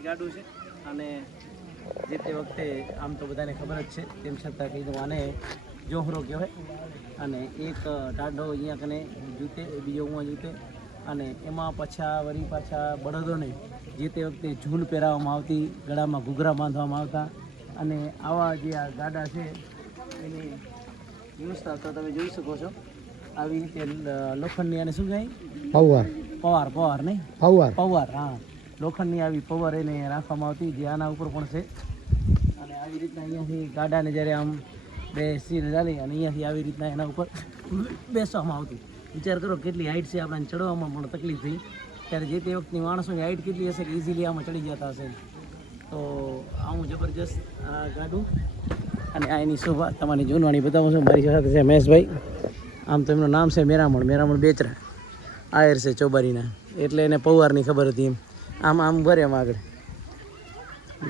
ગાડું છે. અને જે તે વખતે આમ તો બધાને ખબર જ છે તેમ છતાં કીધું આને જોહરો કહેવાય. અને એક ટાઢો અહીંયા કને જૂતે બીજો ઉમાં જૂતે. અને એમાં પાછા વળી પાછા બળદોને જે તે વખતે ઝૂલ પહેરાવવામાં આવતી ગળામાં ઘૂઘરા બાંધવામાં આવતા. અને આવા જે આ ગાડા છે એની વ્યવસ્થા તો તમે જોઈ શકો છો. આવી રીતે લોખંડની અને શું કહે પૌવાર. પવાર પવાર નહીં? પૌવાર. પવાર હા. લોખંડની આવી પવર એને રાખવામાં આવતી, જે આના ઉપર પણ છે. અને આવી રીતના અહીંયાથી ગાડાને જ્યારે આમ બેસીને ચાલી અને અહીંયાથી આવી રીતના એના ઉપર બેસવામાં આવતી. વિચાર કરો કેટલી હાઈટ છે આપણને ચડવામાં પણ તકલીફ થઈ. ત્યારે જે તે વખતની માણસોની હાઇટ કેટલી હશે કે ઇઝીલી આમાં ચડી જતા હશે. તો આવું જબરજસ્ત આ ગાડું અને આ એની શોભા તમારી જૂનવાણી બતાવું છું. મારી સાથે છે મહેશભાઈ. આમ તો એમનું નામ છે મેરામણ. મેરામણ બેચરા. આયર છે ચોબારીના. એટલે એને પૌવારની ખબર હતી એમ. આમ આમ ભરે એમ આગળ.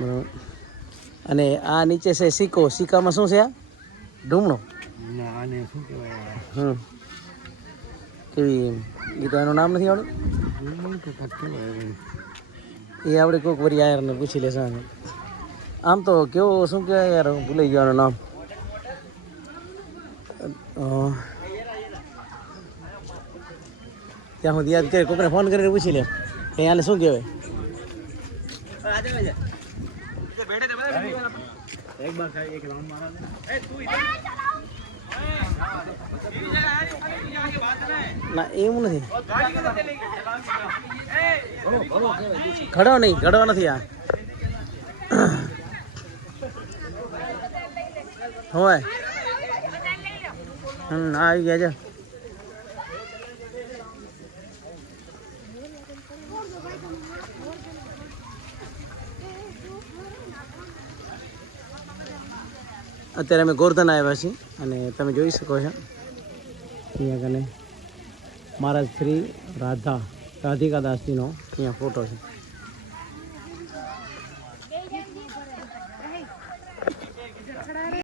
બરાબર. અને આ નીચે છે સિક્કો. સિક્કામાં શું છે આ? હમ. કેવી એ તો એનું નામ નથી આવડ્યું એ આપણે કોઈક વરી આયરને પૂછી લેશે. આમ તો કેવો શું કહેવાય યાર ભૂલાઈ ગયો એનું નામ ત્યાં સુધી યાદ કરે કોકને ફોન કરીને પૂછી લે. કે આને શું કહેવાય? એક બાર એક રાઉન્ડ મારા ના એવું નથી. ઘડો નહીં, ઘડો નથી આ. હોય. હમ, આ આવી ગયા છે. અત્યારે અમે ગોરધન આવ્યા છીએ અને તમે જોઈ શકો છો. અહીંયા કને મારા શ્રી રાધા, રાધિકા દાસજીનો અહીંયા ફોટો છે.